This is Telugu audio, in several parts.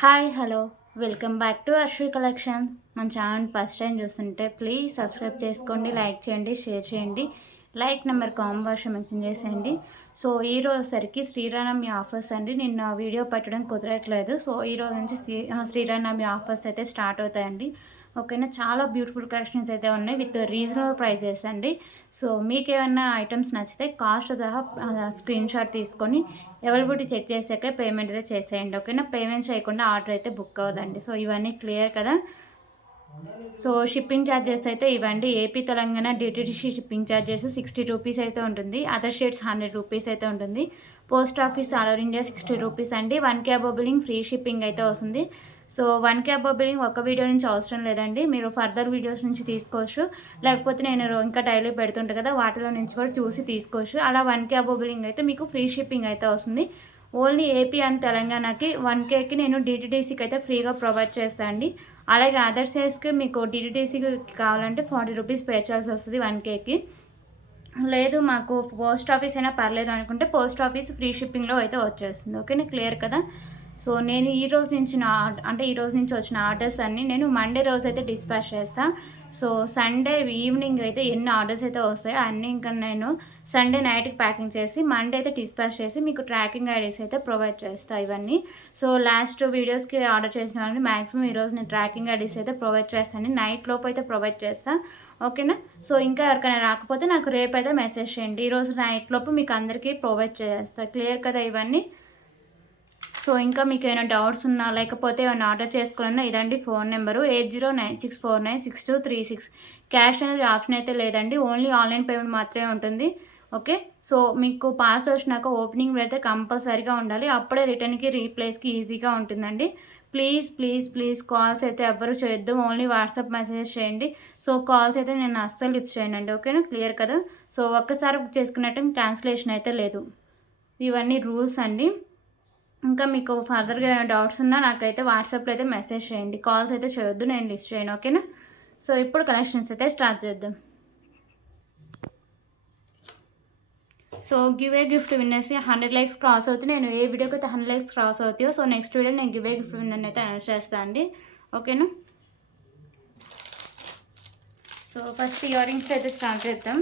Hi hello welcome back to Ashwi collection. మన ఛానల్ ఫస్ట్ టైం చూస్తుంటే ప్లీజ్ సబ్స్క్రైబ్ చేసుకోండి, లైక్ చేయండి, షేర్ చేయండి. లైక్ నెంబర్ కామెంట్ బాక్స్లో మెన్షన్ చేసేయండి. సో ఈ రోజుసరికి శ్రీరామనవమి ఆఫర్స్ అండి. నిన్న వీడియో పెట్టడం కుదరట్లేదు. సో ఈ రోజు నుంచి శ్రీరామనవమి ఆఫర్స్ అయితే స్టార్ట్ అవుతాయండి. ఓకేనా, చాలా బ్యూటిఫుల్ కలెక్షన్స్ అయితే ఉన్నాయి విత్ రీజనబుల్ ప్రైజెస్ అండి. సో మీకు ఏమైనా ఐటమ్స్ నచ్చితే కాస్ట్ సహా స్క్రీన్ షాట్ తీసుకొని అవైలబిలిటీ చెక్ చేసాక పేమెంట్ అయితే చేసేయండి. ఓకేనా, పేమెంట్ చేయకుండా ఆర్డర్ అయితే బుక్ అవ్వదండి. సో ఇవన్నీ క్లియర్ కదా. సో షిప్పింగ్ ఛార్జెస్ అయితే ఇవ్వండి. AP Telangana DTDC shipping charges 60 rupees అయితే ఉంటుంది. అదర్ స్టేట్స్ 100 రూపీస్ అయితే ఉంటుంది. Post office all over India 60 rupees అండి. 1K above billing free shipping అయితే వస్తుంది. సో 1K అబోవ్ బిల్లింగ్ ఒక వీడియో నుంచి అవసరం లేదండి, మీరు ఫర్దర్ వీడియోస్ నుంచి తీసుకోవచ్చు. లేకపోతే నేను ఇంకా డైలీ పెడుతుంటాను కదా, వాటిలో నుంచి కూడా చూసి తీసుకోవచ్చు. అలా 1K అబోవ్ బిల్లింగ్ అయితే మీకు ఫ్రీ షిప్పింగ్ అయితే వస్తుంది. ఓన్లీ ఏపీ అండ్ తెలంగాణకి 1Kకి నేను డిటిడిసికి అయితే ఫ్రీగా ప్రొవైడ్ చేస్తాను అండి. అలాగే అదర్ స్టేట్స్కి మీకు డిటిడిసికి కావాలంటే 40 రూపీస్ పే చేయాల్సి వస్తుంది 1Kకి. లేదు మాకు పోస్ట్ ఆఫీస్ అయినా పర్లేదు అనుకుంటే పోస్ట్ ఆఫీస్ ఫ్రీ షిప్పింగ్లో అయితే వచ్చేస్తుంది. ఓకేనా, క్లియర్ కదా. సో నేను ఈ రోజు నుంచి వచ్చిన ఆర్డర్స్ అన్నీ నేను మండే రోజు అయితే డిస్పాచ్ చేస్తాను. సో సండే ఈవినింగ్ అయితే ఎన్ని ఆర్డర్స్ అయితే వస్తాయో అన్నీ ఇంకా నేను సండే నైట్కి ప్యాకింగ్ చేసి మండే అయితే డిస్పాచ్ చేసి మీకు ట్రాకింగ్ ఐడీస్ అయితే ప్రొవైడ్ చేస్తాను ఇవన్నీ. సో లాస్ట్ వీడియోస్కి ఆర్డర్ చేసిన వాళ్ళని మ్యాక్సిమం ఈరోజు నేను ట్రాకింగ్ ఐడీస్ అయితే ప్రొవైడ్ చేస్తాను, నైట్ లోపు అయితే ప్రొవైడ్ చేస్తాను. ఓకేనా, సో ఇంకా ఎవరికైనా రాకపోతే నాకు రేపు అయితే మెసేజ్ చేయండి. ఈరోజు నైట్ లోపు మీకు అందరికీ ప్రొవైడ్ చేస్తాను. క్లియర్ కదా ఇవన్నీ. సో ఇంకా మీకు ఏమైనా డౌట్స్ ఉన్నా లేకపోతే ఏమైనా ఆర్డర్ చేసుకోవాలన్నా ఇదండి ఫోన్ నెంబరు 8096496236. క్యాష్ అనేది ఆప్షన్ అయితే లేదండి, ఓన్లీ ఆన్లైన్ పేమెంట్ మాత్రమే ఉంటుంది. ఓకే, సో మీకు పాస్ వచ్చినాక ఓపెనింగ్ పెడితే కంపల్సరీగా ఉండాలి, అప్పుడే రిటర్న్కి రీప్లేస్కి ఈజీగా ఉంటుందండి. ప్లీజ్ ప్లీజ్ ప్లీజ్ కాల్స్ అయితే ఎవ్వరూ చేయొద్దు, ఓన్లీ వాట్సాప్ మెసేజ్ చేయండి. సో కాల్స్ అయితే నేను అస్సలు లిఫ్ట్ చేయనండి. ఓకేనా, క్లియర్ కదా. సో ఒక్కసారి బుక్ చేసుకున్నట్టు క్యాన్సిలేషన్ అయితే లేదు. ఇవన్నీ రూల్స్ అండి. ఇంకా మీకు ఫర్దర్గా డౌట్స్ ఉన్నా నాకైతే వాట్సాప్లో అయితే మెసేజ్ చేయండి, కాల్స్ అయితే చేయొద్దు, నేను లిఫ్ట్ చేయను. ఓకేనా, సో ఇప్పుడు కలెక్షన్స్ అయితే స్టార్ట్ చేద్దాం. So gift winners 100 likes cross అవుతుంది. నేను ఏ వీడియోకి అయితే 100 లైక్స్ క్రాస్ అవుతాయో సో నెక్స్ట్ వీడియో నేను గిఫ్ట్ విన్నర్ని అయితే అనౌన్స్ చేస్తాను అండి. ఓకేనా, సో ఫస్ట్ ఇయర్ రింగ్స్ అయితే స్టార్ట్ చేద్దాం.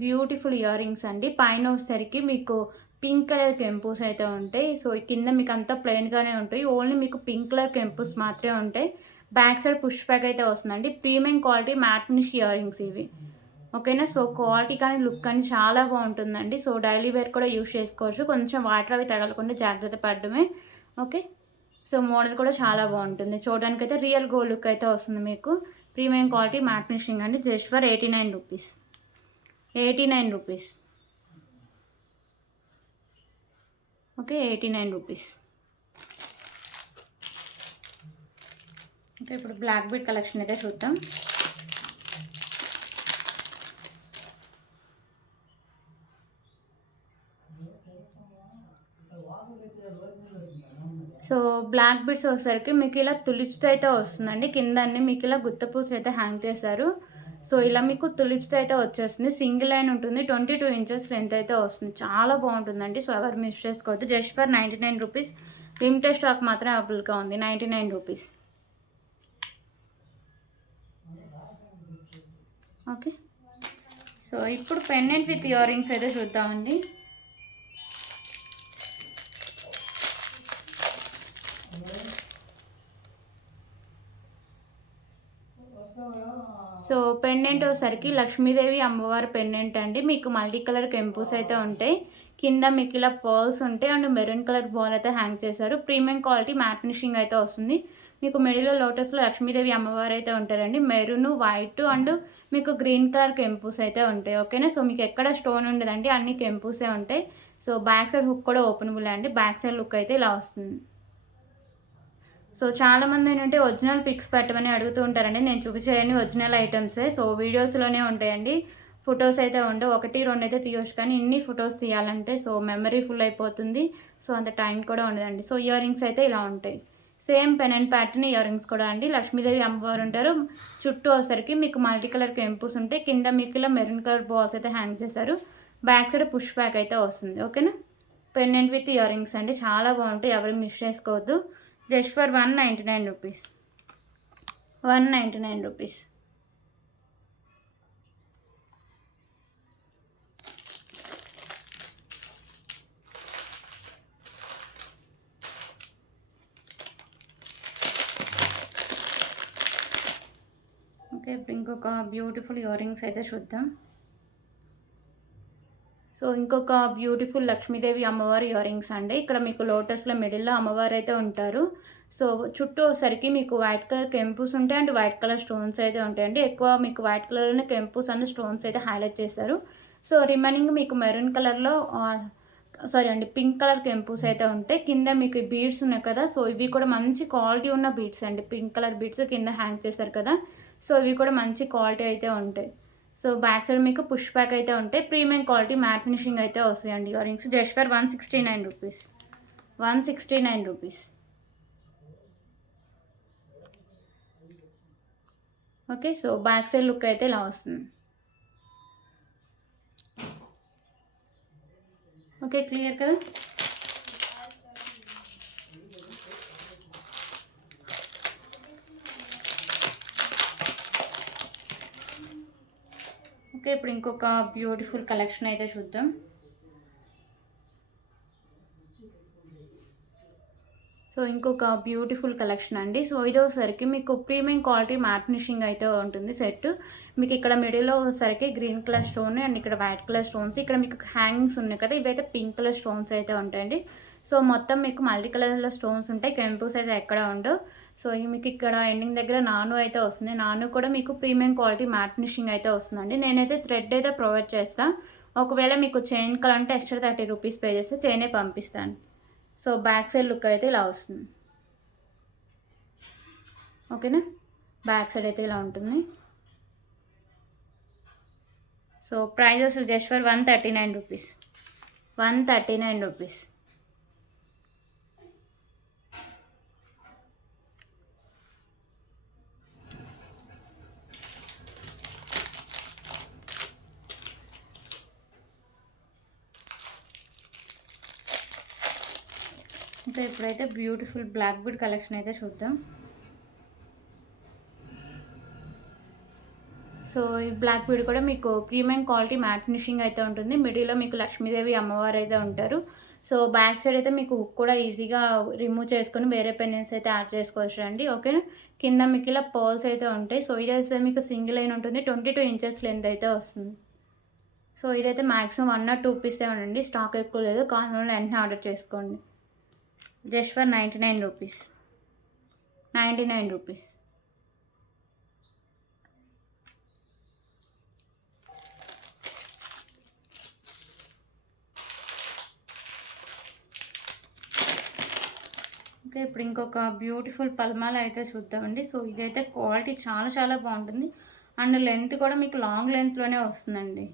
బ్యూటిఫుల్ ఇయర్ రింగ్స్ అండి. పైన వచ్చేసరికి మీకు పింక్ కలర్ కెంపుస్ అయితే ఉంటాయి. సో కింద మీకు అంతా ప్లెయిన్గానే ఉంటాయి, ఓన్లీ మీకు పింక్ కలర్ కెంపుస్ మాత్రమే ఉంటాయి. బ్యాక్ సైడ్ పుష్ బ్యాక్ అయితే వస్తుందండి. Premium quality mat finish ear rings ఇవి. ఓకేనా, సో క్వాలిటీ కానీ లుక్ కానీ చాలా బాగుంటుందండి. సో డైలీ వేర్ కూడా యూస్ చేసుకోవచ్చు, కొంచెం వాటర్ అవి తగలకుండా జాగ్రత్త పడడమే. ఓకే, సో మోడల్ కూడా చాలా బాగుంటుంది, చూడడానికి అయితే రియల్ గోల్డ్ లుక్ అయితే వస్తుంది మీకు. ప్రీమియం క్వాలిటీ మ్యాట్ ఫినిషింగ్ అండి. Just for 89 rupees. 89 rupees. Okay, 89 rupees. Okay, ఇప్పుడు బ్లాక్ బీడ్ కలెక్షన్ అయితే చూద్దాం. సో బ్లాక్ బీడ్స్ వచ్చేసరికి మీకు ఇలా తులిప్స్ అయితే వస్తుందండి. కింద అన్ని మీకు ఇలా గుత్తపూసలు అయితే హ్యాంగ్ చేశారు. సో ఇలా మీకు తులిప్స్ అయితే వచ్చేస్తుంది. సింగిల్ లైన్ ఉంటుంది, 22 ఇంచెస్ లెంత్ అయితే వస్తుంది, చాలా బాగుంటుందండి. సో ఎవరు మిస్ చేసుకోవద్దు. Just for 99 rupees. Limited stock మాత్రం అవైలబుల్గా ఉంది. 99 రూపీస్. ఓకే, సో ఇప్పుడు పెండెంట్ విత్ ఇయర్ రింగ్స్ అయితే చూద్దామండి. సో పెండెంట్ వచ్చేసరికి లక్ష్మీదేవి అమ్మవారి పెండెంట్ అండి. మీకు మల్టీ కలర్ కెంపుస్ అయితే ఉంటాయి. కింద మీకు ఇలా పర్ల్స్ ఉంటాయి అండ్ మెరూన్ కలర్ బాల్ అయితే హ్యాంగ్ చేశారు. ప్రీమియం క్వాలిటీ మ్యాట్ ఫినిషింగ్ అయితే వస్తుంది. మీకు మిడిల్లో లోటస్లో లక్ష్మీదేవి అమ్మవారు అయితే ఉంటారండి. మెరూన్, వైట్ అండ్ మీకు గ్రీన్ కలర్ కెంపుస్ అయితే ఉంటాయి. ఓకేనా, సో మీకు ఎక్కడ స్టోన్ ఉండదండి, అన్ని కెంపుసే ఉంటాయి. సో బ్యాక్ సైడ్ హుక్ కూడా ఓపెనబుల్ అండి. బ్యాక్ సైడ్ లుక్ అయితే ఇలా వస్తుంది. సో చాలామంది ఏంటంటే ఒరిజినల్ పిక్స్ పెట్టమని అడుగుతూ ఉంటారండి. నేను చూపించేవన్నీ ఒరిజినల్ ఐటమ్సే. సో వీడియోస్లోనే ఉంటాయండి, ఫొటోస్ అయితే ఉండవు. 1, 2 అయితే తీయొచ్చు, కానీ ఇన్ని ఫొటోస్ తీయాలంటే సో మెమరీ ఫుల్ అయిపోతుంది. సో అంత టైం కూడా ఉండదండి. సో ఇయర్ రింగ్స్ అయితే ఇలా ఉంటాయి. Same pennant pattern ear rings కూడా అండి. లక్ష్మీదేవి అమ్మవారు ఉంటారు. చుట్టూ వచ్చేసరికి మీకు మల్టీ కలర్ కెంపుస్ ఉంటాయి. కింద మీకు ఇలా మెరూన్ కలర్ బాల్స్ అయితే హ్యాంగ్ చేశారు. బ్యాక్ సైడ్ పుష్ బ్యాక్ అయితే వస్తుంది. ఓకేనా. పెండెంట్ విత్ ఇయర్ రింగ్స్ అండి, చాలా బాగుంటాయి, ఎవరు మిస్ చేసుకోవద్దు. Just for 199 rupees. 199 rupees. Okay, ఇప్పుడు ఇంకొక బ్యూటిఫుల్ ఇయర్ రింగ్స్ అయితే చూద్దాం. సో ఇంకొక బ్యూటిఫుల్ లక్ష్మీదేవి అమ్మవారి ఇయర్ రింగ్స్ అండి. ఇక్కడ మీకు లోటస్లో మిడిల్లో అమ్మవారు అయితే ఉంటారు. సో చుట్టూ వచ్చేసరికి మీకు వైట్ కలర్ కెంపుస్ ఉంటాయి అండ్ వైట్ కలర్ స్టోన్స్ అయితే ఉంటాయండి. ఎక్కువ మీకు వైట్ కలర్లోనే కెంపుస్ అండ్ స్టోన్స్ అయితే హైలైట్ చేస్తారు. సో రిమైనింగ్ మీకు మెరూన్ కలర్లో సారీ అండి, పింక్ కలర్ కెంపుస్ అయితే ఉంటాయి. కింద మీకు బీడ్స్ ఉన్నాయి కదా, సో ఇవి కూడా మంచి క్వాలిటీ ఉన్న బీడ్స్ అండి. పింక్ కలర్ బీడ్స్ కింద హ్యాంగ్ చేస్తారు కదా, సో ఇవి కూడా మంచి క్వాలిటీ అయితే ఉంటాయి. సో బ్యాక్ సైడ్ మీకు పుష్ బ్యాక్ అయితే ఉంటాయి. ప్రీమియం క్వాలిటీ మ్యాట్ ఫినిషింగ్ అయితే వస్తాయండి ear rings. Just for 169 rupees. 169 rupees. Okay, so back side look అయితే ఇలా వస్తుంది. ఓకే, క్లియర్ కదా. ఓకే, ఇప్పుడు ఇంకొక బ్యూటిఫుల్ కలెక్షన్ అయితే చూద్దాం. సో ఇంకొక బ్యూటిఫుల్ కలెక్షన్ అండి. సో ఇది వచ్చేసరికి మీకు ప్రీమియం క్వాలిటీ మ్యాట్ ఫినిషింగ్ అయితే ఉంటుంది సెట్. మీకు ఇక్కడ మిడిల్లో వచ్చేసరికి గ్రీన్ కలర్ స్టోన్ అండ్ ఇక్కడ వైట్ కలర్ స్టోన్స్, ఇక్కడ మీకు హ్యాంగింగ్స్ ఉన్నాయి కదా, ఇవైతే పింక్ కలర్ స్టోన్స్ అయితే ఉంటాయండి. సో మొత్తం మీకు మల్టీ కలర్లో స్టోన్స్ ఉంటాయి, కెంపుస్ అయితే ఎక్కడ ఉండవు. సో మీకు ఇక్కడ ఎండింగ్ దగ్గర నాను అయితే వస్తుంది. నాను కూడా మీకు ప్రీమియం క్వాలిటీ మ్యాట్ ఫినిషింగ్ అయితే వస్తుందండి. నేనైతే థ్రెడ్ అయితే ప్రొవైడ్ చేస్తాను. ఒకవేళ మీకు చైన్ కావాలంటే ఎక్స్ట్రా 30 రూపీస్ పే చేస్తే చైనే పంపిస్తాను. సో బ్యాక్ సైడ్ లుక్ అయితే ఇలా వస్తుంది. ఓకేనా, బ్యాక్ సైడ్ అయితే ఇలా ఉంటుంది. సో ప్రైస్ అసలు జస్ట్ ఫర్ 139 రూపీస్. 139 రూపీస్. ఇంకా ఇప్పుడైతే బ్యూటిఫుల్ బ్లాక్ బీడ్ కలెక్షన్ అయితే చూద్దాం. సో ఈ బ్లాక్ బీడ్ కూడా మీకు ప్రీమియం క్వాలిటీ మ్యాట్ ఫినిషింగ్ అయితే ఉంటుంది. మిడిల్లో మీకు లక్ష్మీదేవి అమ్మవారు అయితే ఉంటారు. సో బ్యాక్ సైడ్ అయితే మీకు హుక్ కూడా ఈజీగా రిమూవ్ చేసుకొని వేరే పెన్నెన్స్ అయితే యాడ్ చేసుకోవచ్చు అండి. ఓకే, కింద మీకు ఇలా పర్ల్స్ అయితే ఉంటాయి. సో ఇదైతే మీకు సింగిల్ లైన్ ఉంటుంది, 22 ఇంచెస్ లెంత్ అయితే వస్తుంది. సో ఇదైతే మ్యాక్సిమం 1 or 2 పీసే ఉండండి, స్టాక్ ఎక్కువ లేదు, కావాలని వెంటనే ఆర్డర్ చేసుకోండి. Just for 99 rupees. 99 rupees. Okay, ఇప్పుడు ఇంకొక బ్యూటిఫుల్ పల్మాల అయితే చూద్దామండి. సో ఇదైతే క్వాలిటీ చాలా చాలా బాగుంటుంది అండ్ లెంత్ కూడా మీకు లాంగ్ లెంత్లోనే వస్తుందండి.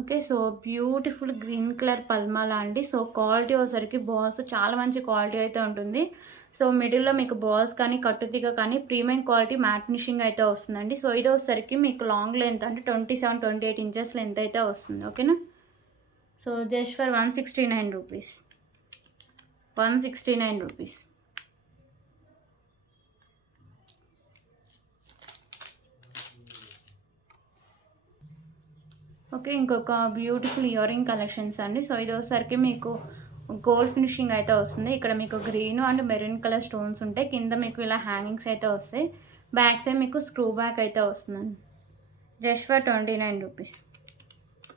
Okay, so beautiful green colour పల్మాలా అండి. సో క్వాలిటీ వచ్చేసరికి బాల్స్ చాలా మంచి క్వాలిటీ అయితే ఉంటుంది. సో మిడిల్లో మీకు బాల్స్ కానీ కట్టుతీగ కానీ ప్రీమియం క్వాలిటీ మ్యాట్ ఫినిషింగ్ అయితే వస్తుందండి. సో ఇది వచ్చేసరికి మీకు లాంగ్ లెంత్ అంటే 27-28 ఇంచెస్ లెంత్ అయితే వస్తుంది. ఓకేనా. So just for 169 rupees. 169 rupees. Okay, ఇంకొక బ్యూటిఫుల్ ఇయర్ రింగ్ కలెక్షన్స్ అండి. సో ఇది వచ్చేసరికి మీకు గోల్డ్ ఫినిషింగ్ అయితే వస్తుంది. ఇక్కడ మీకు green and maroon colour stones ఉంటాయి. కింద మీకు ఇలా హ్యాంగింగ్స్ అయితే వస్తాయి. బ్యాక్ సైడ్ మీకు స్క్రూ బ్యాక్ అయితే వస్తుందండి. Just for 29 rupees.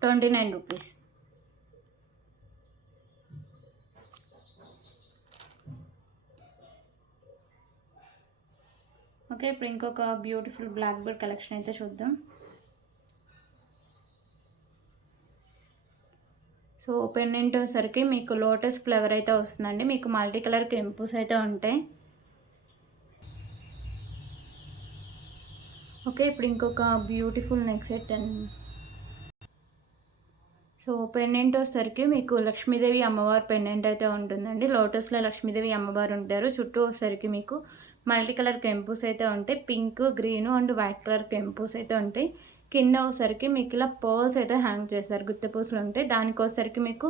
29 rupees. Okay, ఇప్పుడు ఇంకొక బ్యూటిఫుల్ బ్లాక్ బీడ్ కలెక్షన్ అయితే చూద్దాం. సో పెండెంట్ వచ్చేసరికి మీకు లోటస్ ఫ్లవర్ అయితే వస్తుందండి. మీకు మల్టీ కలర్ కెంపుస్ అయితే ఉంటాయి. ఓకే, ఇప్పుడు ఇంకొక బ్యూటిఫుల్ నెక్ సెట్ అండి. సో పెండెంట్ వచ్చేసరికి మీకు లక్ష్మీదేవి అమ్మవారు పెండెంట్ అయితే ఉంటుందండి. లోటస్లో లక్ష్మీదేవి అమ్మవారు ఉంటారు. చుట్టూ వచ్చేసరికి మీకు మల్టీ కలర్ కెంపుస్ అయితే ఉంటాయి. Pink, green and white colour కెంపుస్ అయితే ఉంటాయి. కింద వచ్చేసరికి మీకు ఇలా పర్ల్స్ అయితే హ్యాంగ్ చేస్తారు, గుత్త పూసలు ఉంటాయి. దానికి వచ్చేసరికి మీకు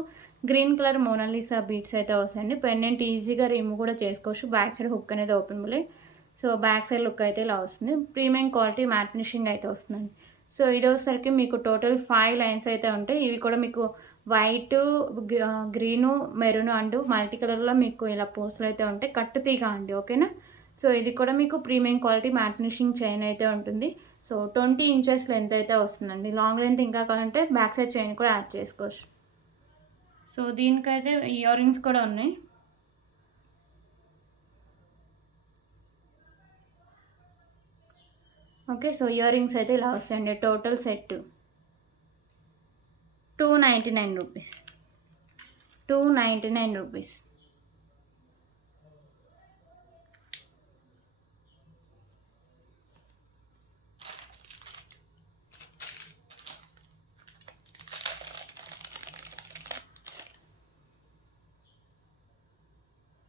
గ్రీన్ కలర్ మోనాలిసా బీట్స్ అయితే వస్తాయండి. పెండెంట్ ఈజీగా రిమూవ్ కూడా చేసుకోవచ్చు. బ్యాక్ సైడ్ హుక్ అనేది ఓపెన్ బులే. సో బ్యాక్ సైడ్ లుక్ అయితే ఇలా వస్తుంది. ప్రీమియం క్వాలిటీ మ్యాట్ ఫినిషింగ్ అయితే వస్తుందండి. సో ఇది వచ్చేసరికి మీకు టోటల్ 5 లైన్స్ అయితే ఉంటాయి. ఇవి కూడా మీకు white, green, maroon and multi కలర్లో మీకు ఇలా పూసలు అయితే ఉంటాయి. కట్టు తీగ అండి, ఓకేనా. సో ఇది కూడా మీకు premium quality matte finishing chain అయితే ఉంటుంది. సో 20 ఇంచెస్ లెంత్ అయితే వస్తుందండి. లాంగ్ లెంత్ ఇంకా కావాలంటే బ్యాక్ సైడ్ చైన్ కూడా యాడ్ చేసుకోవచ్చు. సో దీనికైతే ఇయర్ రింగ్స్ కూడా ఉన్నాయి. ఓకే, సో ఇయర్ రింగ్స్ అయితే ఇలా వస్తాయండి. Total set 299 rupees. 299 rupees.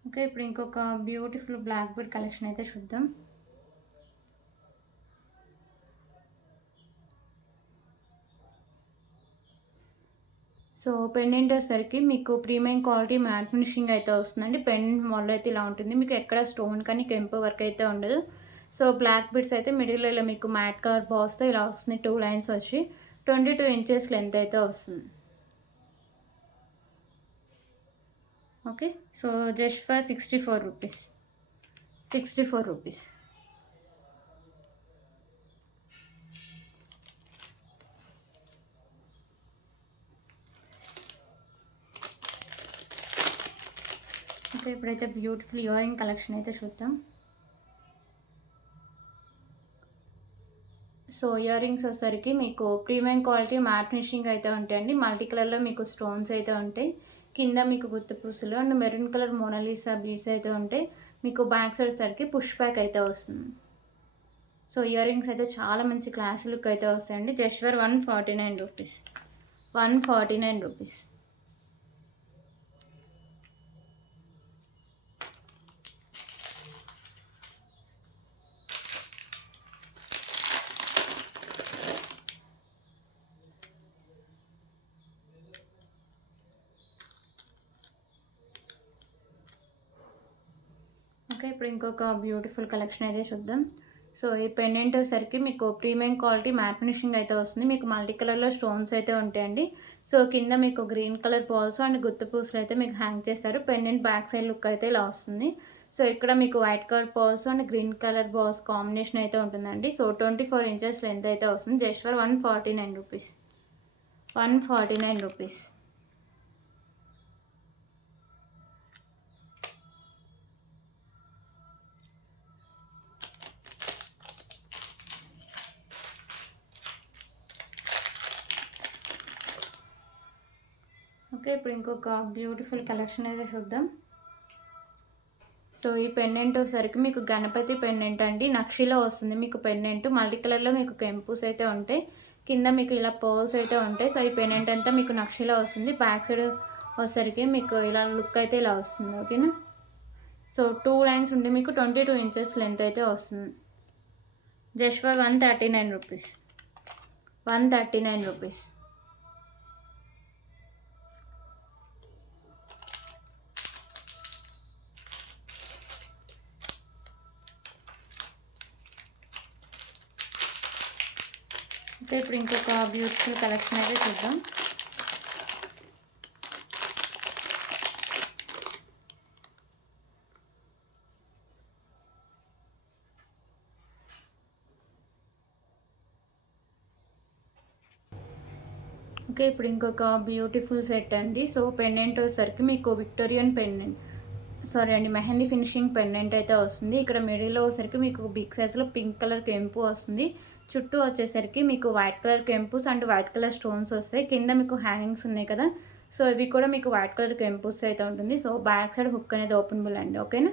Okay, ఇప్పుడు ఇంకొక బ్యూటిఫుల్ బ్లాక్ బెడ్ కలెక్షన్ అయితే చూద్దాం. సో పెండెంట్ వచ్చేసరికి మీకు ప్రీమియం క్వాలిటీ మ్యాట్ ఫినిషింగ్ అయితే వస్తుందండి. పెండెంట్ మోడల్ అయితే ఇలా ఉంటుంది. మీకు ఎక్కడ స్టోన్ కానీ కెంపు వర్క్ అయితే ఉండదు. సో బ్లాక్ బిడ్స్ అయితే మిడిల్ ఇలా మీకు మ్యాట్ కలర్ బాల్స్తో ఇలా వస్తుంది. 2 లైన్స్ వచ్చి 22 ఇంచెస్ లెంత్ అయితే వస్తుంది. Okay, so just for 64 rupees. 64 rupees. Okay, ఇప్పుడైతే బ్యూటిఫుల్ ఇయర్ రింగ్ కలెక్షన్ అయితే చూద్దాం. సో ఇయర్ రింగ్స్ వచ్చేసరికి మీకు ప్రీమియం క్వాలిటీ మ్యాట్ ఫినిషింగ్ అయితే ఉంటాయండి. మల్టీ కలర్లో మీకు స్టోన్స్ అయితే ఉంటాయి. కింద మీకు గుత్త పూసలు and maroon colour Mona Lisa beads అయితే ఉంటాయి. మీకు బ్యాక్ సైడ్ సరికి పుష్ బ్యాక్ అయితే వస్తుంది. సో ఇయర్ రింగ్స్ అయితే చాలా మంచి క్లాస్ లుక్ అయితే వస్తాయండి. Just for 149 rupees. 149 rupees. Okay, ఇప్పుడు ఇంకొక బ్యూటిఫుల్ కలెక్షన్ అయితే చూద్దాం. సో ఈ పెండెంట్ వచ్చేసరికి మీకు ప్రీమియం క్వాలిటీ మ్యాట్ ఫినిషింగ్ అయితే వస్తుంది. మీకు మల్టీ కలర్లో స్టోన్స్ అయితే ఉంటాయండి. సో కింద మీకు గ్రీన్ కలర్ బాల్స్ అండ్ గుత్త పూసలు అయితే మీకు హ్యాంగ్ చేస్తారు. పెండెంట్ బ్యాక్ సైడ్ లుక్ అయితే ఇలా వస్తుంది. సో ఇక్కడ మీకు white colour balls and green colour balls combination అయితే ఉంటుందండి. సో 24 ఇంచెస్ లెంత్ అయితే వస్తుంది. Just for 149 rupees. 149 rupees. Okay, ఇప్పుడు ఇంకొక బ్యూటిఫుల్ కలెక్షన్ అయితే చూద్దాం. సో ఈ పెండెంట్ వచ్చేసరికి మీకు గణపతి పెండెంట్ అండి. నక్షిలో వస్తుంది మీకు పెండెంట్. మల్టీ కలర్లో మీకు కెంపుస్ అయితే ఉంటాయి. కింద మీకు ఇలా పర్ల్స్ అయితే ఉంటాయి. సో ఈ పెండెంట్ అంతా మీకు నక్షిలో వస్తుంది. బ్యాక్ సైడ్ వచ్చేసరికి మీకు ఇలా లుక్ అయితే ఇలా వస్తుంది, ఓకేనా. సో 2 లైన్స్ ఉండి మీకు 22 ఇంచెస్ లెంత్ అయితే వస్తుంది. Just for 139 rupees. 139 rupees. Okay, ఇప్పుడు ఇంకొక బ్యూటిఫుల్ కలెక్షన్ అయితే చూద్దాం. ఓకే, ఇప్పుడు ఇంకొక బ్యూటిఫుల్ సెట్ అండి. సో పెండెంట్ వచ్చేసరికి మీకు విక్టోరియన్ పెండెంట్, సారీ అండి, మెహందీ ఫినిషింగ్ పెండెంట్ అయితే వస్తుంది. ఇక్కడ మిడిల్లో వచ్చేసరికి మీకు బిగ్ సైజ్లో పింక్ కలర్ కెంపు వస్తుంది. చుట్టూ వచ్చేసరికి మీకు వైట్ కలర్ కెంపుస్ అండ్ వైట్ కలర్ స్టోన్స్ వస్తాయి. కింద మీకు హ్యాంగింగ్స్ ఉన్నాయి కదా, సో ఇవి కూడా మీకు వైట్ కలర్ కెంపుస్ అయితే ఉంటుంది. సో బ్యాక్ సైడ్ హుక్ అనేది ఓపెనబుల్ అండి, ఓకేనా.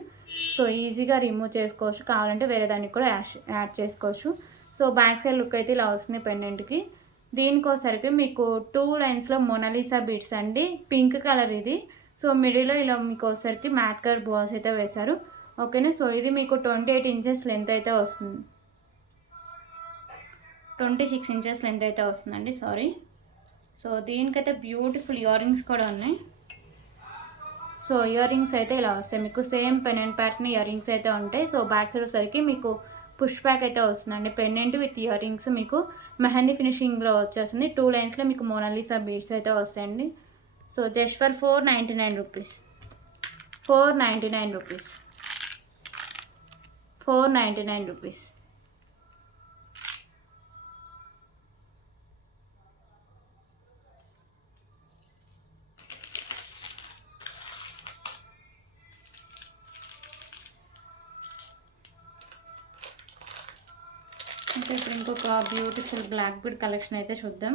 సో ఈజీగా రిమూవ్ చేసుకోవచ్చు, కావాలంటే వేరే దానికి కూడా యాడ్ చేసుకోవచ్చు. సో బ్యాక్ సైడ్ లుక్ అయితే ఇలా వస్తుంది పెండెంట్కి. దీనికోసరికి మీకు 2 లైన్స్లో మోనాలిసా బీడ్స్ అండి, పింక్ కలర్ ఇది. సో మిడిల్లో ఇలా మీకు వచ్చేసరికి మ్యాట్ కలర్ బాల్స్ అయితే వేశారు. ఓకేనా. సో ఇది మీకు 28 ఇంచెస్ లెంత్ అయితే వస్తుంది, 26 ఇంచెస్ లెంత్ అయితే వస్తుందండి, సారీ. సో దీనికైతే బ్యూటిఫుల్ ఇయర్ రింగ్స్ కూడా ఉన్నాయి. సో ఇయర్ రింగ్స్ అయితే ఇలా వస్తాయి మీకు, same pendant pattern ear rings అయితే ఉంటాయి. సో బ్యాక్ సైడ్ వచ్చేసరికి మీకు పుష్ బ్యాక్ అయితే వస్తుందండి, పెండెంట్ విత్ ఇయర్ రింగ్స్ మీకు మెహందీ ఫినిషింగ్లో వచ్చేస్తుంది. 2 లైన్స్లో మీకు మోనాలిసా బీడ్స్ అయితే వస్తాయండి. So just for 499 rupees, 499 rupees, 499 rupees. ఇంకా ఇప్పుడు ఇంకొక బ్యూటిఫుల్ బ్లాక్ బీడ్ కలెక్షన్ అయితే చూద్దాం.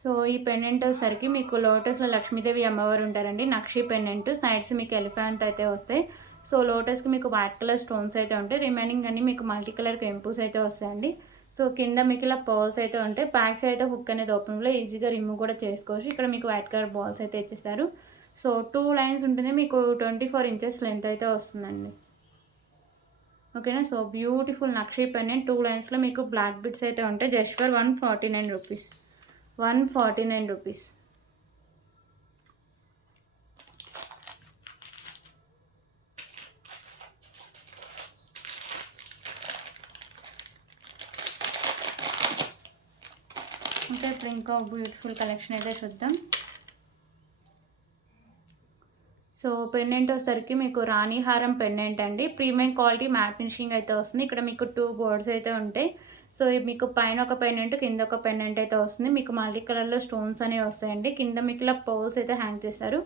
సో ఈ పెండెంట్ వచ్చేసరికి మీకు లోటస్లో లక్ష్మీదేవి అమ్మవారు ఉంటారండి, నక్షి పెండెంట్. సైడ్స్ మీకు ఎలిఫెంట్ అయితే వస్తాయి. సో లోటస్కి మీకు వైట్ కలర్ స్టోన్స్ అయితే ఉంటాయి, రిమైనింగ్ అన్ని మీకు మల్టీ కలర్ కెంపుస్ అయితే వస్తాయండి. సో కింద మీకు ఇలా పర్ల్స్ అయితే ఉంటాయి. బ్యాక్ సైడ్ అయితే హుక్ అనేది ఓపెన్లో ఈజీగా రిమూవ్ కూడా చేసుకోవచ్చు. ఇక్కడ మీకు వైట్ కలర్ బాల్స్ అయితే ఇచ్చేస్తారు. సో 2 లైన్స్ ఉంటుంది, మీకు 24 ఇంచెస్ లెంత్ అయితే వస్తుందండి. ఓకేనా. సో బ్యూటిఫుల్ నక్షి పెండెంట్ 2 లైన్స్లో మీకు బ్లాక్ బిట్స్ అయితే ఉంటాయి. Just for 149 rupees, 149 rupees. ఇంకా ఇప్పుడు ఇంకో బ్యూటిఫుల్ కలెక్షన్ అయితే చూద్దాం. సో పెండెంట్ వచ్చేసరికి మీకు రాణి హారం పెండెంట్ అండి, ప్రీమియం క్వాలిటీ మ్యాట్ ఫినిషింగ్ అయితే వస్తుంది. ఇక్కడ మీకు 2 బోర్డ్స్ అయితే ఉంటాయి. సో మీకు పైన ఒక పెండెంట్, కింద ఒక పెండెంట్ అయితే వస్తుంది. మీకు మల్టీ కలర్లో స్టోన్స్ అనేవి వస్తాయండి. కింద మీకు ఇలా పర్ల్స్ అయితే హ్యాంగ్ చేస్తారు.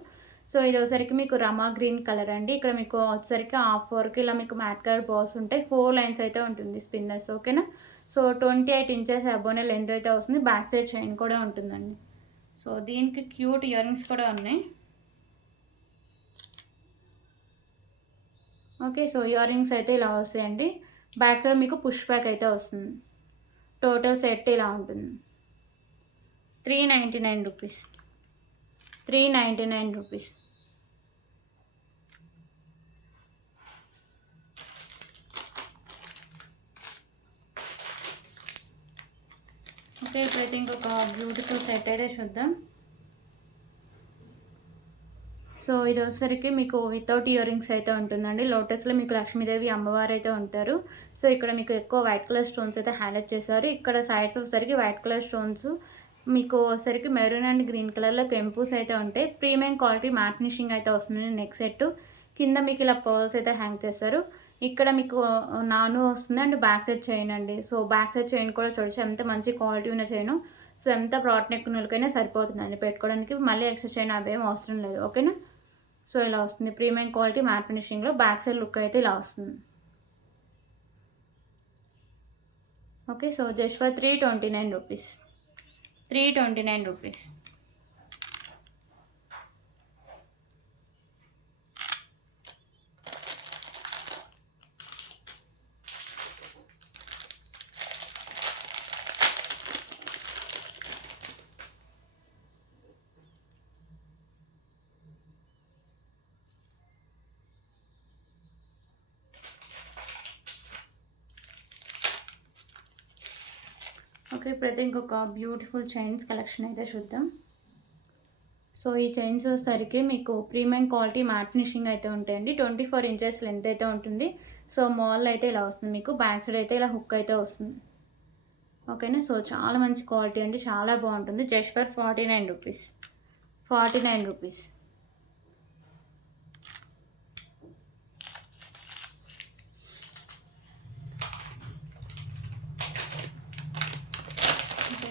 సో ఇది వచ్చేసరికి మీకు రమా గ్రీన్ కలర్ అండి. ఇక్కడ మీకు వచ్చేసరికి హాఫ్ వరకు ఇలా మీకు మ్యాట్ కలర్ బాల్స్ ఉంటాయి. 4 లైన్స్ అయితే ఉంటుంది స్పిన్నర్స్. ఓకేనా. సో 28 ఇంచెస్ అబోనే లెంత్ అయితే వస్తుంది. బ్యాక్ సైడ్ చైన్ కూడా ఉంటుందండి. సో దీనికి క్యూట్ ఇయర్ రింగ్స్ కూడా ఉన్నాయి. ఓకే. సో ఇయర్ రింగ్స్ అయితే ఇలా వస్తాయండి. బ్యాక్ సైడ్ మీకు పుష్ బ్యాక్ అయితే వస్తుంది. టోటల్ సెట్ ఇలా ఉంటుంది. 399 రూపీస్, 399 రూపీస్. ఓకే. ఇప్పుడైతే ఇంకొక బ్యూటిఫుల్ సెట్ అయితే చూద్దాం. సో ఇది వచ్చేసరికి మీకు వితౌట్ ఇయర్ రింగ్స్ అయితే ఉంటుందండి. లోటస్లో మీకు లక్ష్మీదేవి అమ్మవారు అయితే ఉంటారు. సో ఇక్కడ మీకు ఎక్కువ వైట్ కలర్ స్టోన్స్ అయితే హైలైట్ చేశారు. ఇక్కడ సైడ్స్ వచ్చేసరికి వైట్ కలర్ స్టోన్స్, మీకు వచ్చేసరికి మెరూన్ అండ్ గ్రీన్ కలర్లో కెంపుస్ అయితే ఉంటాయి. ప్రీమియం క్వాలిటీ మ్యాట్ ఫినిషింగ్ అయితే వస్తుంది. నెక్ సెట్ కింద మీకు ఇలా పర్ల్స్ అయితే హ్యాంగ్ చేస్తారు. ఇక్కడ మీకు నాను వస్తుంది అండ్ బ్యాక్ సైడ్ చైన్ అండి. సో బ్యాక్ సైడ్ చైన్ కూడా చూడొచ్చు, ఎంత మంచి క్వాలిటీ ఉన్న చైన్. సో ఎంత బ్రాడ్ నెక్ ఉన్నకైనా సరిపోతుందండి పెట్టుకోవడానికి, మళ్ళీ ఎక్స్ట్రా చైన్ అవేం అవసరం లేదు. ఓకేనా. సో ఇలా వస్తుంది ప్రీమియం క్వాలిటీ మ్యాట్ ఫినిషింగ్లో. బ్యాక్ సైడ్ లుక్ అయితే ఇలా వస్తుంది. Okay. So just for 329 rupees, 329 rupees. Okay. ఇప్పుడైతే ఇంకొక బ్యూటిఫుల్ చైన్స్ కలెక్షన్ అయితే చూద్దాం. సో ఈ చైన్స్ వచ్చేసరికి మీకు ప్రీమియం క్వాలిటీ మ్యాట్ ఫినిషింగ్ అయితే ఉంటాయండి. 24 ఇంచెస్ లెంత్ అయితే ఉంటుంది. సో మాల్ అయితే ఇలా వస్తుంది, మీకు బ్యాక్ సైడ్ అయితే ఇలా హుక్ అయితే వస్తుంది. ఓకేనా. సో చాలా మంచి క్వాలిటీ అండి, చాలా బాగుంటుంది. Just for 49 rupees, 49 rupees.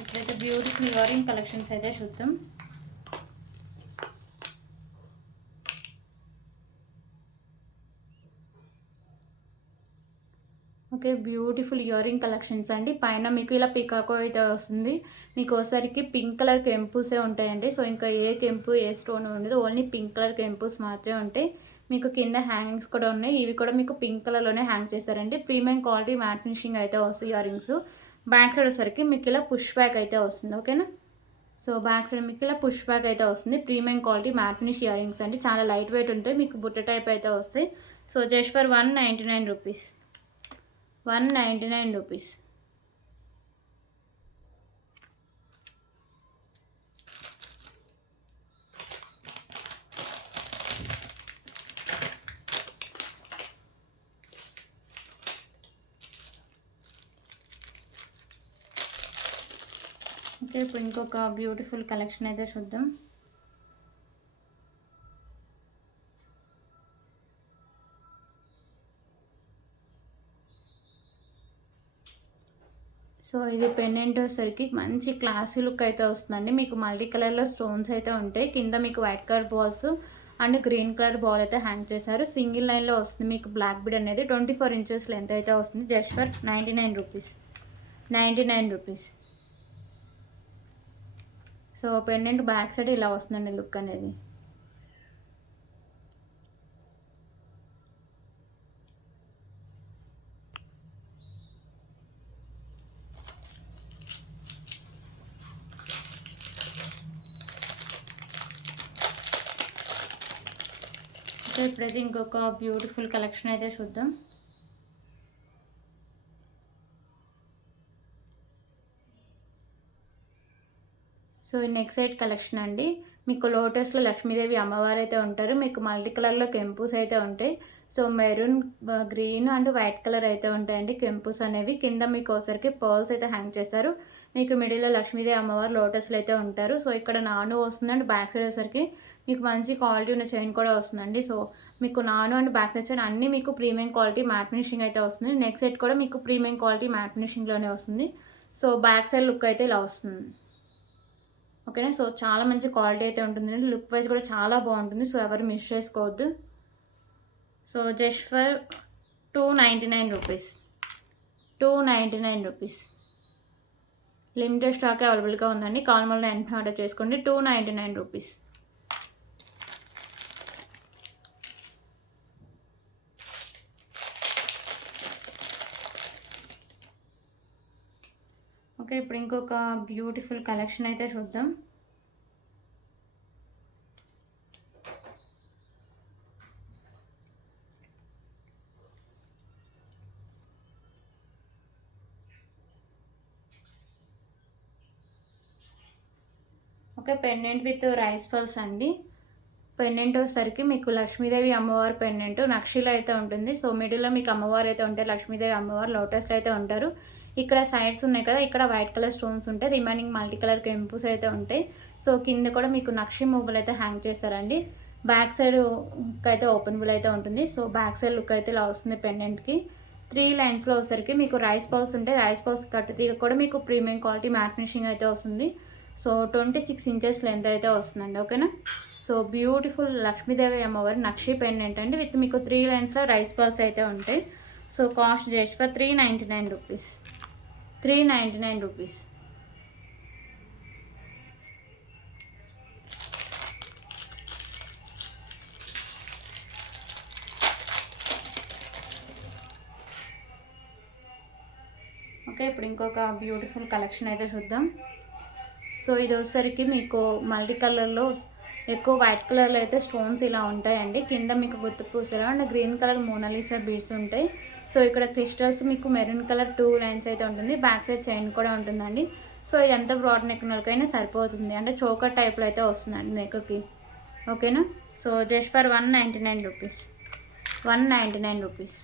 ఇప్పుడైతే బ్యూటిఫుల్ ఇయర్ రింగ్ కలెక్షన్స్ అయితే చూద్దాం. Okay. Beautiful ear ring collections అండి. పైన మీకు ఇలా పికాకో అయితే వస్తుంది. మీకు ఒకసారికి పింక్ కలర్ కెంపుసే ఉంటాయండి. సో ఇంకా ఏ కెంపు ఏ స్టోన్ ఉండదు, ఓన్లీ పింక్ కలర్ కెంపుస్ మాత్రమే ఉంటాయి. మీకు కింద హ్యాంగింగ్స్ కూడా ఉన్నాయి, ఇవి కూడా మీకు పింక్ కలర్లోనే హ్యాంగ్ చేస్తారండి. ప్రీమియం క్వాలిటీ మ్యాట్ ఫినిషింగ్ అయితే వస్తాయి ఇయర్ రింగ్స్. బ్యాక్ సైడ్ వచ్చేసరికి మీకు ఇలా పుష్ బ్యాక్ అయితే వస్తుంది. ఓకేనా. సో బ్యాక్ సైడ్ మీకు ఇలా పుష్ బ్యాక్ అయితే వస్తుంది. Premium quality mat finish ear rings అండి. చాలా లైట్ వెయిట్ ఉంటాయి. మీకు బుట్ట టైప్ అయితే వస్తాయి. So just for 199 rupees. 199 rupees. Okay, ఇప్పుడు ఇంకొక బ్యూటిఫుల్ కలెక్షన్ అయితే చూద్దాం. సో ఇది పెండెంట్ వచ్చేసరికి మంచి క్లాసీ లుక్ అయితే వస్తుందండి. మీకు మల్టీ కలర్లో స్టోన్స్ అయితే ఉంటాయి. కింద మీకు white colour balls and green colour ball అయితే హ్యాంగ్ చేశారు. సింగిల్ లైన్లో వస్తుంది. మీకు బ్లాక్ బీడ్ అనేది 24 ఇంచెస్ లెంత్ అయితే వస్తుంది. Just for 99 rupees. 99 rupees. So pendant back side ఇలా వస్తుందండి లుక్ అనేది. ఇప్పుడైతే ఇంకొక బ్యూటిఫుల్ కలెక్షన్ అయితే చూద్దాం. సో నెక్స్ట్ సైడ్ కలెక్షన్ అండి. మీకు లోటస్లో లక్ష్మీదేవి అమ్మవారు అయితే ఉంటారు. మీకు మల్టీ కలర్లో కెంపుస్ అయితే ఉంటాయి. So maroon, green and white colour అయితే ఉంటాయండి కెంపుస్ అనేవి. కింద మీకు ఒకసారికి పర్ల్స్ అయితే హ్యాంగ్ చేస్తారు. మీకు మిడిల్లో లక్ష్మీదేవి అమ్మవారు లోటస్లో అయితే ఉంటారు. సో ఇక్కడ నాను వస్తుందండి. బ్యాక్ సైడ్ వచ్చేసరికి మీకు మంచి క్వాలిటీ ఉన్న చైన్ కూడా వస్తుందండి. సో మీకు నాను అండ్ బ్యాక్ సైడ్ చైన్ అన్నీ మీకు ప్రీమియం క్వాలిటీ మ్యాట్ ఫినిషింగ్ అయితే వస్తుంది. నెక్స్ట్ సెట్ కూడా మీకు ప్రీమియం క్వాలిటీ మ్యాట్ ఫినిషింగ్లోనే వస్తుంది. సో బ్యాక్ సైడ్ లుక్ అయితే ఇలా వస్తుంది. ఓకేనా. సో చాలా మంచి క్వాలిటీ అయితే ఉంటుందండి. లుక్ వైజ్ కూడా చాలా బాగుంటుంది. సో ఎవరు మిస్ చేసుకోవద్దు. So just for 299 rupees. 299 rupees. Limited stock అవైలబుల్గా ఉందండి. కాల్మల్లో వెంటనే ఆర్డర్ చేసుకోండి. 299 రూపీస్. ఓకే, ఇప్పుడు ఇంకొక బ్యూటిఫుల్ కలెక్షన్ అయితే చూద్దాం. Okay, pendant with rice pearls అండి. పెండెంట్ వచ్చేసరికి మీకు లక్ష్మీదేవి అమ్మవారు పెండెంట్ నక్షిలో అయితే ఉంటుంది. సో మిడిల్లో మీకు అమ్మవారు అయితే ఉంటారు. లక్ష్మీదేవి అమ్మవారు లోటస్లో అయితే ఉంటారు. ఇక్కడ సైడ్స్ ఉన్నాయి కదా, ఇక్కడ వైట్ కలర్ స్టోన్స్ ఉంటాయి. రిమైనింగ్ మల్టీ కలర్ కెంపుస్ అయితే ఉంటాయి. సో కింద కూడా మీకు నక్షి మువ్వలు అయితే హ్యాంగ్ చేస్తారండి. బ్యాక్ సైడ్ లుక్ అయితే ఓపెనబుల్ అయితే ఉంటుంది. సో బ్యాక్ సైడ్ లుక్ అయితే ఇలా వస్తుంది పెండెంట్కి. 3 లైన్స్లో వచ్చేసరికి మీకు రైస్ పల్స్ ఉంటాయి. రైస్ పల్స్ కట్ తీగ కూడా మీకు ప్రీమియం క్వాలిటీ మ్యాట్ ఫినిషింగ్ అయితే వస్తుంది. సో 26 ఇంచెస్ లెంత్ అయితే వస్తుందండి. ఓకేనా. సో బ్యూటిఫుల్ లక్ష్మీదేవి అమ్మవారి నక్షి పెండెంట్ అండి. విత్ మీకు 3 లైన్స్లో రైస్ పల్స్ అయితే ఉంటాయి. So cost just for 399 rupees. 399 rupees. Okay, ఇప్పుడు ఇంకొక బ్యూటిఫుల్ కలెక్షన్ అయితే చూద్దాం. సో ఇది వచ్చేసరికి మీకు మల్టీ కలర్లో ఎక్కువ వైట్ కలర్లో అయితే స్టోన్స్ ఇలా ఉంటాయండి. కింద మీకు గుత్తి పూసలు and green colour Mona Lisa beads ఉంటాయి. సో ఇక్కడ క్రిస్టల్స్ మీకు మెరూన్ కలర్ 2 లైన్స్ అయితే ఉంటుంది. బ్యాక్ సైడ్ చైన్ కూడా ఉంటుందండి. సో ఇది ఎంత బ్రాడ్ నెక్ నెలకైనా సరిపోతుంది. అంటే చోకర్ టైప్లో అయితే వస్తుందండి నెక్కి. ఓకేనా. So just for 199 rupees. 199 rupees.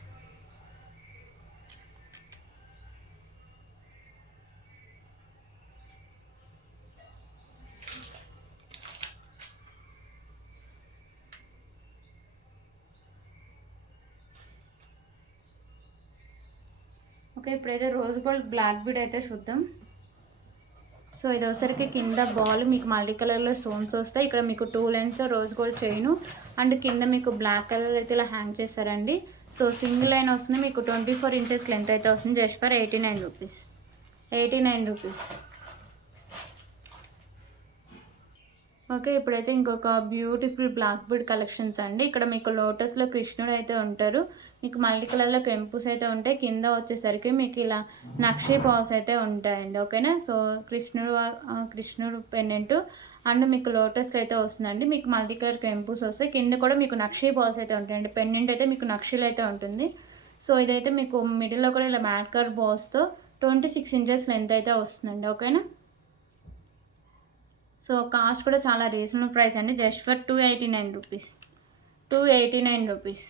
Okay, ఇప్పుడైతే రోజ్ గోల్డ్ బ్లాక్ బీడ్ అయితే చూద్దాం. సో ఇది వచ్చరికి కింద బాల్ మీకు మల్టీ కలర్లో స్టోన్స్ వస్తాయి. ఇక్కడ మీకు 2 లైన్స్లో రోజ్ గోల్డ్ చైను అండ్ కింద మీకు బ్లాక్ కలర్ అయితే ఇలా హ్యాంగ్ చేస్తారండి. సో సింగిల్ లైన్ వస్తుంది. మీకు 24 ఇంచెస్ లెంత్ అయితే వస్తుంది. Just for 89 rupees. 89 rupees. Okay. ఇప్పుడైతే ఇంకొక బ్యూటిఫుల్ బ్లాక్ బీడ్ కలెక్షన్స్ అండి. ఇక్కడ మీకు లోటస్‌లో కృష్ణుడు అయితే ఉంటారు. మీకు మల్టీ కలర్‌లో కెంపుస్ అయితే ఉంటాయి. కింద వచ్చేసరికి మీకు ఇలా నక్షి బాల్స్ అయితే ఉంటాయండి. ఓకేనా. సో కృష్ణుడు పెండెంట్ అండ్ మీకు లోటస్‌లో అయితే వస్తుందండి. మీకు మల్టీ కలర్ కెంపుస్ వస్తాయి. కింద కూడా మీకు నక్షి బాల్స్ అయితే ఉంటాయండి. పెండెంట్ అయితే మీకు నక్షిలో అయితే ఉంటుంది. సో ఇదైతే మీకు మిడిల్‌లో కూడా ఇలా మ్యాట్ కలర్ బాల్స్‌తో 26 ఇంచెస్ లెంత్ అయితే వస్తుందండి. ఓకేనా. సో కాస్ట్ కూడా చాలా రీజనబుల్ ప్రైస్ అండి. Just for 289 rupees. 289 rupees.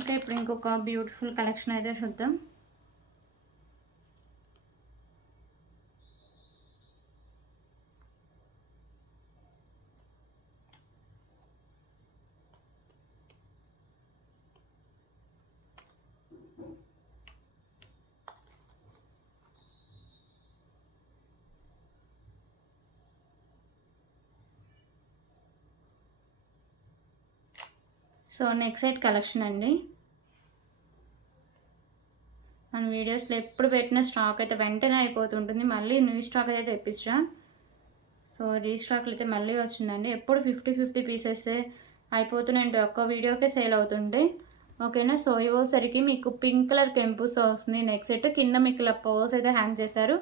Okay. ఇప్పుడు ఇంకొక బ్యూటిఫుల్ కలెక్షన్ అయితే చూద్దాం. సో నెక్స్ట్ సైడ్ కలెక్షన్ అండి. మన వీడియోస్లో ఎప్పుడు పెట్టిన స్టాక్ అయితే వెంటనే అయిపోతుంటుంది. మళ్ళీ న్యూ స్టాక్ అయితే తెప్పించా. సో రీస్టాక్లు అయితే మళ్ళీ వచ్చిందండి. ఎప్పుడు 50 పీసెస్ అయిపోతున్నాయంటే ఒక్క వీడియోకే సేల్ అవుతుండే. ఓకేనా. సో ఇవోసరికి మీకు పింక్ కలర్ కెంపుస్ వస్తుంది. నెక్స్ట్ సెట్ కింద మీకు ఇలా పర్ల్స్ అయితే హ్యాంగ్ చేశారు.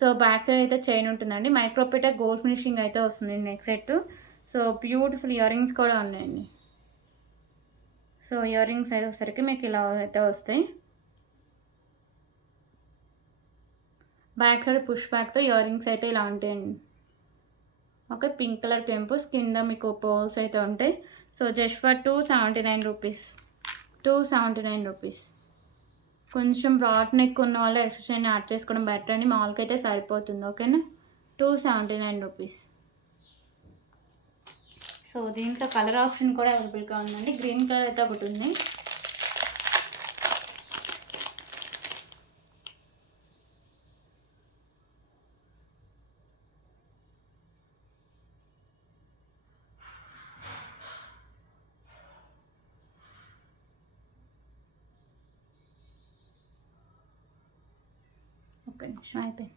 సో బ్యాక్ సైడ్ అయితే చైన్ ఉంటుందండి. మైక్రోపేట గోల్డ్ ఫినిషింగ్ అయితే వస్తుంది next set. So beautiful ear rings కూడా ఉన్నాయండి. సో ఇయర్ రింగ్స్ అయ్యేసరికి మీకు ఇలా అయితే వస్తాయి. బ్యాక్ సైడ్ పుష్ బ్యాక్తో ఇయర్ రింగ్స్ అయితే ఇలా ఉంటాయండి. ఓకే. పింక్ కలర్ టెంపుల్స్ కింద మీకు పర్ల్స్ అయితే ఉంటాయి. So just for 279 rupees. 279 rupees. కొంచెం బ్రాడ్ నెక్ ఉన్న వాళ్ళు ఎక్స్ట్రా చైన్ యాడ్ చేసుకోవడం బెటర్ అండి. మామూలుగా అయితే సరిపోతుంది. ఓకేనా. 279 రూపీస్. సో దీంట్లో కలర్ ఆప్షన్ కూడా అవైలబుల్గా ఉందండి. గ్రీన్ కలర్ అయితే ఒకటి ఉంది. ఒక్క నిమిషం అయిపోయింది.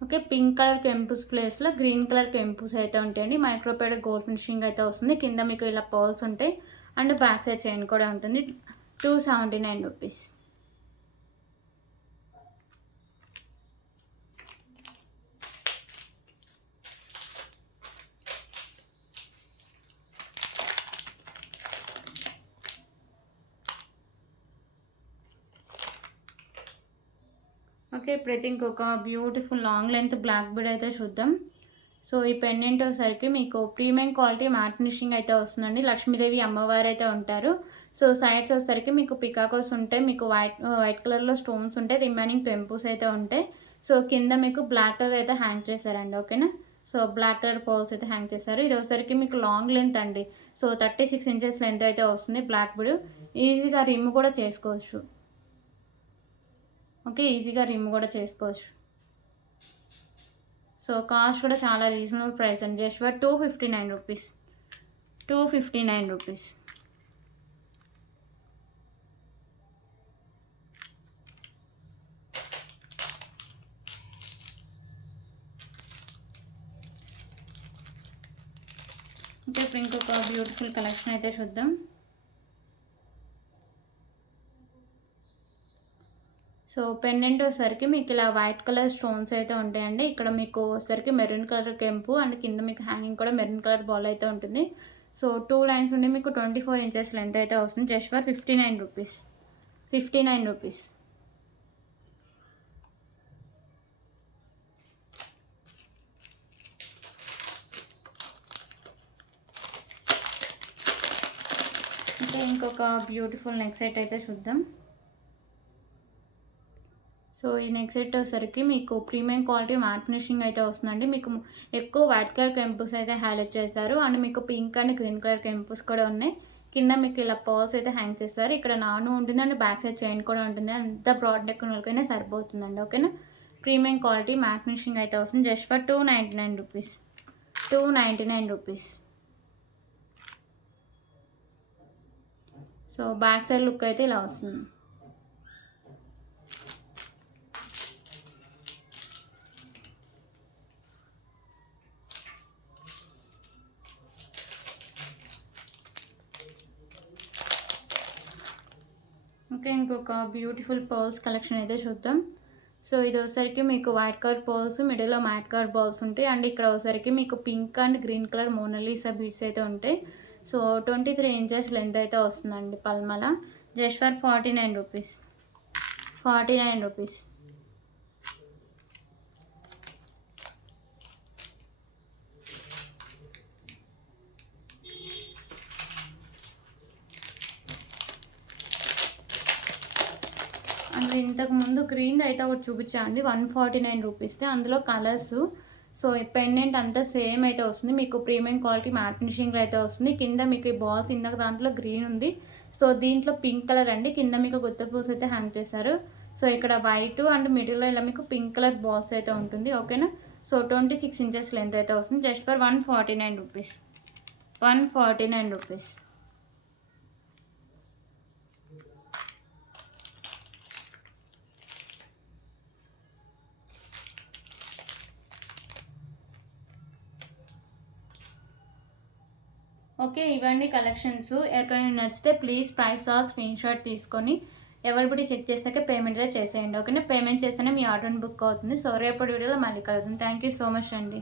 ఓకే. పింక్ కలర్ కెంపుస్ ప్లేస్లో గ్రీన్ కలర్ కెంపుస్ అయితే ఉంటాయండి. మైక్రోపేడ గోల్డ్ ఫినిషింగ్ అయితే వస్తుంది. కింద మీకు ఇలా పర్ల్స్ ఉంటాయి అండ్ బ్యాక్ సైడ్ చైన్ కూడా ఉంటుంది. 279 రూపీస్. ఓకే. ఇప్పుడైతే ఇంకొక beautiful long length black bead అయితే చూద్దాం. సో ఈ పెండెంట్ వచ్చేసరికి మీకు ప్రీమియం క్వాలిటీ మ్యాట్ ఫినిషింగ్ అయితే వస్తుందండి. లక్ష్మీదేవి అమ్మవారు అయితే ఉంటారు. సో సైడ్స్ వచ్చేసరికి మీకు పికాకోస్ ఉంటాయి. మీకు వైట్ కలర్లో స్టోన్స్ ఉంటాయి. రిమైనింగ్ టెంపుల్స్ అయితే ఉంటాయి. సో కింద మీకు బ్లాక్ కలర్ అయితే హ్యాంగ్ చేశారండి. ఓకేనా. సో బ్లాక్ కలర్ పోల్స్ అయితే హ్యాంగ్ చేశారు. ఇది వచ్చేసరికి మీకు లాంగ్ లెంత్ అండి. సో 36 ఇంచెస్ లెంత్ అయితే వస్తుంది బ్లాక్ బీడ్. ఈజీగా రిమ్ కూడా చేసుకోవచ్చు. ఓకే. ఈజీగా రిమ్ కూడా చేసుకోవచ్చు. సో కాస్ట్ కూడా చాలా రీజనబుల్ ప్రైస్ అండి. Just for 259 rupees. 259 rupees. Okay. ఇప్పుడు ఇంకొక బ్యూటిఫుల్ కలెక్షన్ అయితే చూద్దాం. సో పెండెంట్ వచ్చేసరికి మీకు ఇలా వైట్ కలర్ స్టోన్స్ అయితే ఉంటాయండి. ఇక్కడ మీకు వచ్చేసరికి మెరూన్ కలర్ కెంపు అండ్ కింద మీకు హ్యాంగింగ్ కూడా మెరూన్ కలర్ బాల్ అయితే ఉంటుంది. సో 2 లైన్స్ ఉండి మీకు 24 ఇంచెస్ లెంత్ అయితే వస్తుంది. Just for 59 rupees. 59 రూపీస్. ఇంకా ఇంకొక బ్యూటిఫుల్ నెక్ సెట్ అయితే చూద్దాం. సో ఈ నెక్ సెట్ వచ్చేసరికి మీకు ప్రీమియం క్వాలిటీ మ్యాట్ ఫినిషింగ్ అయితే వస్తుందండి. మీకు ఎక్కువ వైట్ కలర్ కెంపుస్ అయితే హైలైట్ చేశారు అండ్ మీకు పింక్ అండ్ గ్రీన్ కలర్ కెంపుస్ కూడా ఉన్నాయి. కింద మీకు ఇలా పర్ల్స్ అయితే హ్యాంగ్ చేస్తారు. ఇక్కడ నాను ఉంటుంది అండ్ బ్యాక్ సైడ్ చైన్ కూడా ఉంటుంది. అంత బ్రాడ్ నెక్ వాళ్ళకైనా సరిపోతుందండి. ఓకేనా. ప్రీమియం క్వాలిటీ మ్యాట్ ఫినిషింగ్ అయితే వస్తుంది. Just for 299 rupees. 299 rupees. So back side look అయితే ఇలా వస్తుంది. ఓకే, ఇంకొక బ్యూటిఫుల్ పర్ల్స్ కలెక్షన్ అయితే చూద్దాం. సో ఇది వచ్చేసరికి మీకు వైట్ కలర్ పర్ల్స్, మిడిల్లో మ్యాట్ కలర్ బాల్స్ ఉంటాయి. అండ్ ఇక్కడ వచ్చేసరికి మీకు pink and green colour Mona Lisa beads అయితే ఉంటాయి. సో 23 ఇంచెస్ లెంత్ అయితే వస్తుందండి పల్మల. Just for 49 rupees. 49 rupees. And ఇంతకుముందు గ్రీన్ అయితే ఒకటి చూపించాండి 149 రూపీస్ది. అందులో కలర్స్. సో పెండెంట్ అంతా సేమ్ అయితే వస్తుంది. మీకు ప్రీమియం క్వాలిటీ మ్యాట్ ఫినిషింగ్లో అయితే వస్తుంది. కింద మీకు ఈ బాల్స్ ఇందాక దాంట్లో గ్రీన్ ఉంది. సో దీంట్లో పింక్ కలర్ అండి. కింద మీకు గుత్త పూస్ అయితే హ్యాంగ్ చేశారు. సో ఇక్కడ వైట్ అండ్ మిడిల్లో ఇలా మీకు పింక్ కలర్ బాల్స్ అయితే ఉంటుంది. ఓకేనా. సో 26 ఇంచెస్ లెంత్ అయితే వస్తుంది. Just for 149 rupees. 149 rupees. Okay, ఇవన్నీ కలెక్షన్స్. ఎవరికైనా నచ్చితే ప్లీజ్ ప్రైస్ స్క్రీన్ షాట్ తీసుకొని అవైలబిలిటీ చెక్ చేసాక పేమెంట్ అయితే చేసేయండి. ఓకేనా. పేమెంట్ చేస్తేనే మీ ఆర్డర్ బుక్ అవుతుంది. సో రేపటి వీడియోలో మళ్ళీ కలుద్దాం. థ్యాంక్ యూ సో మచ్ అండి.